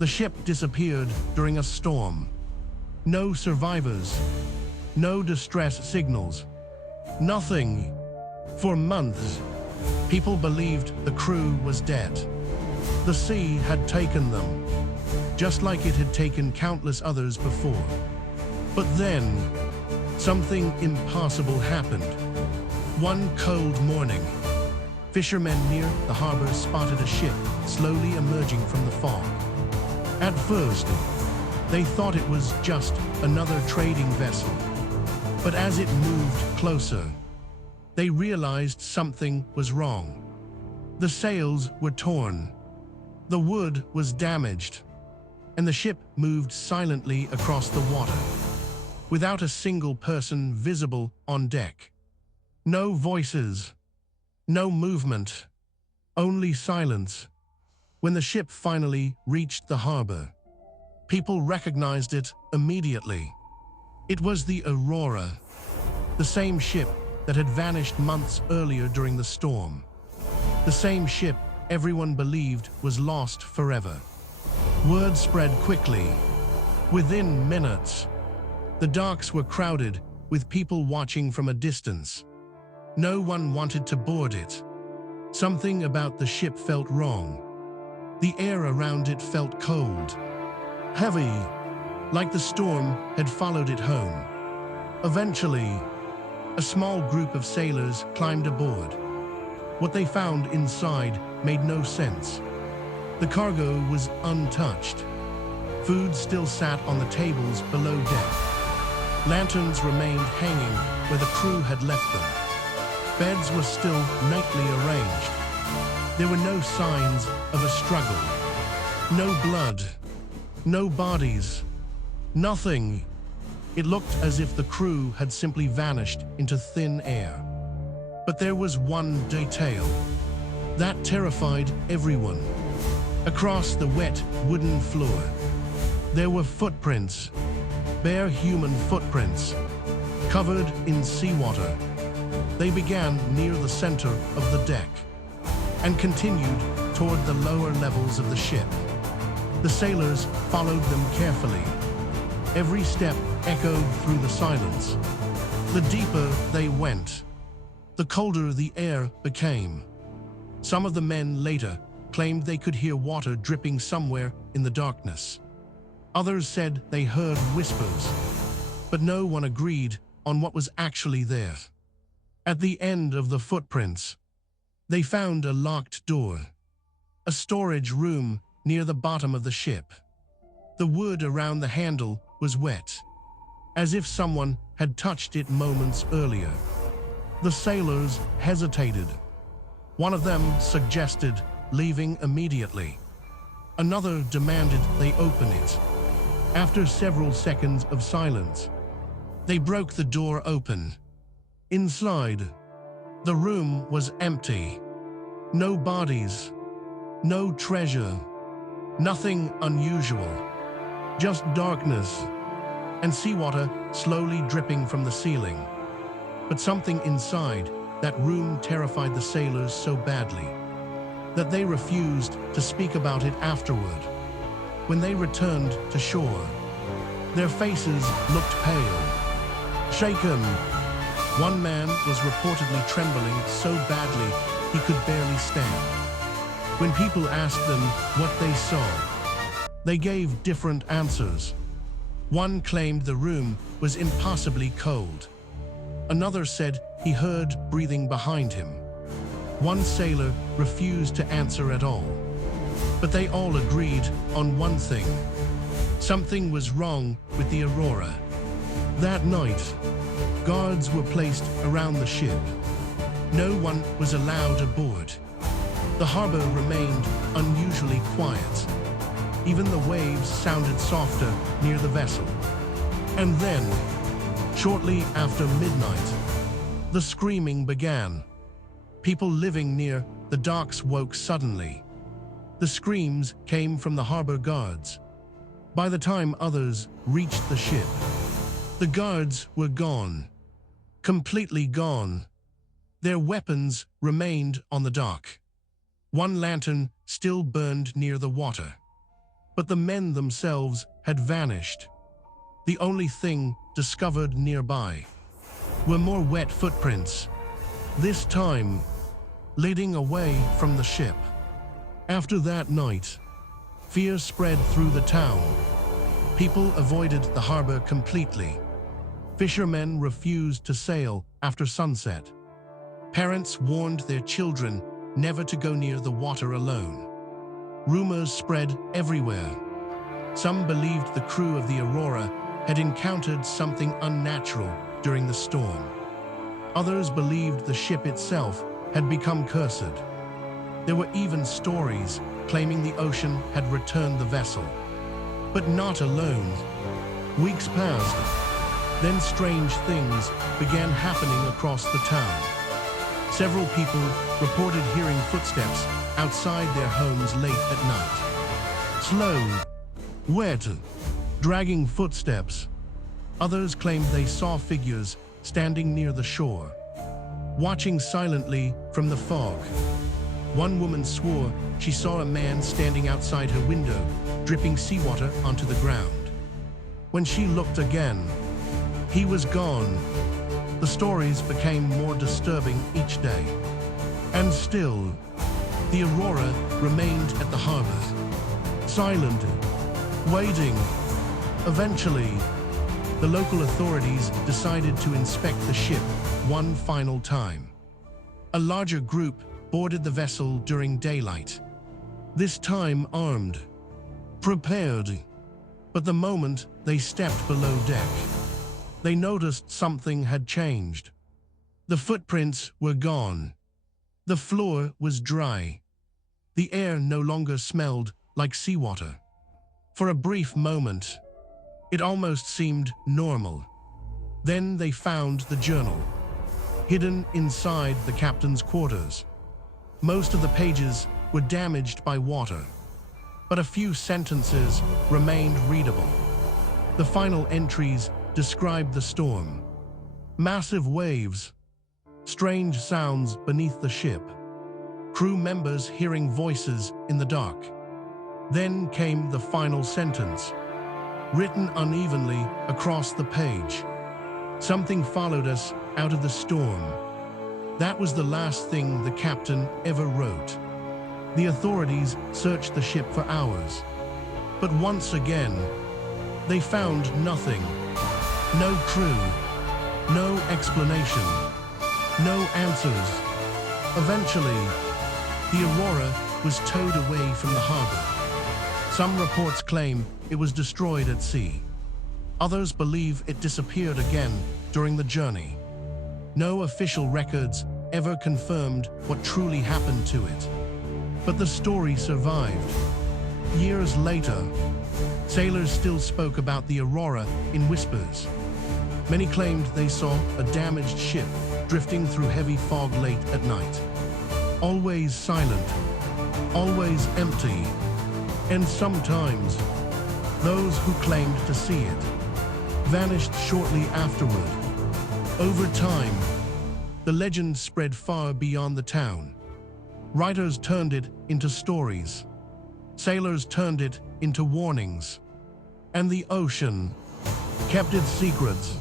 The ship disappeared during a storm. No survivors. No distress signals. Nothing. For months, people believed the crew was dead. The sea had taken them, just like it had taken countless others before. But then, something impossible happened. One cold morning, fishermen near the harbor spotted a ship slowly emerging from the fog. At first, they thought it was just another trading vessel. But as it moved closer, they realized something was wrong. The sails were torn, the wood was damaged, and the ship moved silently across the water, without a single person visible on deck. No voices, no movement, only silence. When the ship finally reached the harbor, people recognized it immediately. It was the Aurora, the same ship that had vanished months earlier during the storm. The same ship everyone believed was lost forever. Word spread quickly. Within minutes, the docks were crowded with people watching from a distance. No one wanted to board it. Something about the ship felt wrong. The air around it felt cold, heavy, like the storm had followed it home. Eventually, a small group of sailors climbed aboard. What they found inside made no sense. The cargo was untouched. Food still sat on the tables below deck. Lanterns remained hanging where the crew had left them. Beds were still neatly arranged. There were no signs of a struggle. No blood. No bodies. Nothing. It looked as if the crew had simply vanished into thin air. But there was one detail that terrified everyone. Across the wet wooden floor, there were footprints, bare human footprints, covered in seawater. They began near the center of the deck and continued toward the lower levels of the ship. The sailors followed them carefully. Every step echoed through the silence. The deeper they went, the colder the air became. Some of the men later claimed they could hear water dripping somewhere in the darkness. Others said they heard whispers, but no one agreed on what was actually there. At the end of the footprints, they found a locked door, a storage room near the bottom of the ship. The wood around the handle was wet, as if someone had touched it moments earlier. The sailors hesitated. One of them suggested leaving immediately. Another demanded they open it. After several seconds of silence, they broke the door open. Inside, the room was empty. No bodies, no treasure, nothing unusual. Just darkness and seawater slowly dripping from the ceiling. But something inside that room terrified the sailors so badly that they refused to speak about it afterward. When they returned to shore, their faces looked pale, shaken. One man was reportedly trembling so badly he could barely stand. When people asked them what they saw, they gave different answers. One claimed the room was impossibly cold. Another said he heard breathing behind him. One sailor refused to answer at all. But they all agreed on one thing. Something was wrong with the Aurora. That night, guards were placed around the ship. No one was allowed aboard. The harbor remained unusually quiet. Even the waves sounded softer near the vessel. And then, shortly after midnight, the screaming began. People living near the docks woke suddenly. The screams came from the harbor guards. By the time others reached the ship, the guards were gone. Completely gone. Their weapons remained on the dock. One lantern still burned near the water. But the men themselves had vanished. The only thing discovered nearby were more wet footprints, this time leading away from the ship. After that night, fear spread through the town. People avoided the harbor completely. Fishermen refused to sail after sunset. Parents warned their children never to go near the water alone. Rumors spread everywhere. Some believed the crew of the Aurora had encountered something unnatural during the storm. Others believed the ship itself had become cursed. There were even stories claiming the ocean had returned the vessel. But not alone. Weeks passed. Then strange things began happening across the town. Several people reported hearing footsteps outside their homes late at night. Slow, wet, dragging footsteps. Others claimed they saw figures standing near the shore, watching silently from the fog. One woman swore she saw a man standing outside her window, dripping seawater onto the ground. When she looked again, he was gone. The stories became more disturbing each day. And still, the Aurora remained at the harbor, silent, waiting. Eventually, the local authorities decided to inspect the ship one final time. A larger group boarded the vessel during daylight, this time armed, prepared. But the moment they stepped below deck, they noticed something had changed. The footprints were gone. The floor was dry. The air no longer smelled like seawater. For a brief moment, it almost seemed normal. Then they found the journal, hidden inside the captain's quarters. Most of the pages were damaged by water, but a few sentences remained readable. The final entries described the storm. Massive waves, strange sounds beneath the ship, crew members hearing voices in the dark. Then came the final sentence, written unevenly across the page. Something followed us out of the storm. That was the last thing the captain ever wrote. The authorities searched the ship for hours, but once again, they found nothing. No crew, no explanation, no answers. Eventually, the Aurora was towed away from the harbor. Some reports claim it was destroyed at sea. Others believe it disappeared again during the journey. No official records ever confirmed what truly happened to it. But the story survived. Years later, sailors still spoke about the Aurora in whispers. Many claimed they saw a damaged ship drifting through heavy fog late at night. Always silent, always empty. And sometimes, those who claimed to see it vanished shortly afterward. Over time, the legend spread far beyond the town. Writers turned it into stories. Sailors turned it into warnings. And the ocean kept its secrets.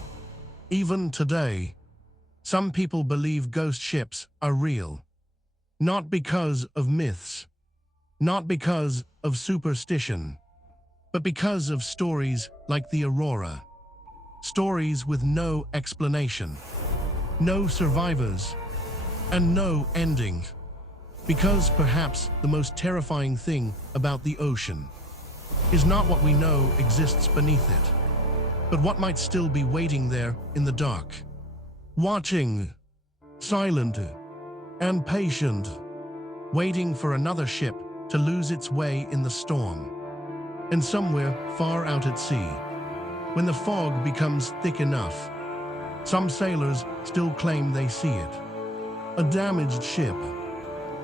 Even today, some people believe ghost ships are real. Not because of myths, not because of superstition, but because of stories like the Aurora. Stories with no explanation, no survivors, and no ending. Because perhaps the most terrifying thing about the ocean is not what we know exists beneath it, but what might still be waiting there in the dark, watching, silent and patient, waiting for another ship to lose its way in the storm. And somewhere far out at sea, when the fog becomes thick enough, some sailors still claim they see it. A damaged ship,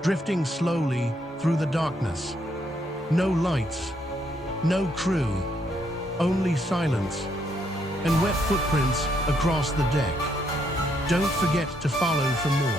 drifting slowly through the darkness. No lights, no crew, only silence and wet footprints across the deck. Don't forget to follow for more.